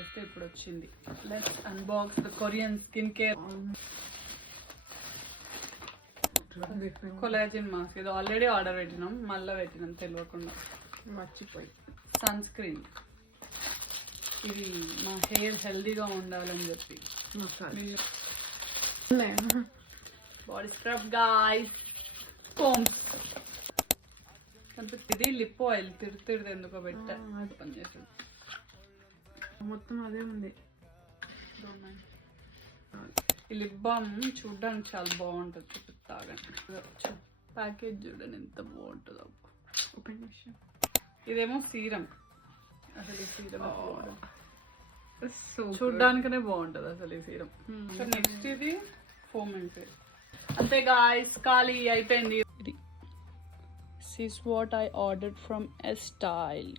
చేస్తే ఇప్పుడు వచ్చింది. Let's unbox the Korean skin care collagen mask. ఇది ఆల్రెడీ ఆర్డర్ పెట్టినాం, మళ్ళీ పెట్టినాం తెలియకుండా, మర్చిపోయి. Sunscreen. ఇది మా హెయిర్ హెల్దీగా ఉండాలని చెప్పి. బాడీ స్క్రబ్ గాయ్స్, కోమ్స్ కనిపిస్తుంది. లిప్ ఆయిల్ తిరుతిరిది ఎందుకో పెట్టా పని చేస్తుంది. మొత్తం అదే ఉంది. ఈ లిప్ బామ్ చూడడానికి చాలా బాగుంటుంది. చూపిస్తాగా ప్యాకేజ్ చూడండి ఎంత బాగుంటుందో. ఇదేమో సీరం. అసలు ఈ సీరం చూడ్డానికనే బాగుంటుంది అసలు ఈ సీరం. సో నెక్స్ట్ ఇది ఫోమ్ అండ్ ఫేస్. అంతే గాయ్స్, ఖాళీ అయిపోయింది. ఇది this what I ordered from ఎస్టైల్.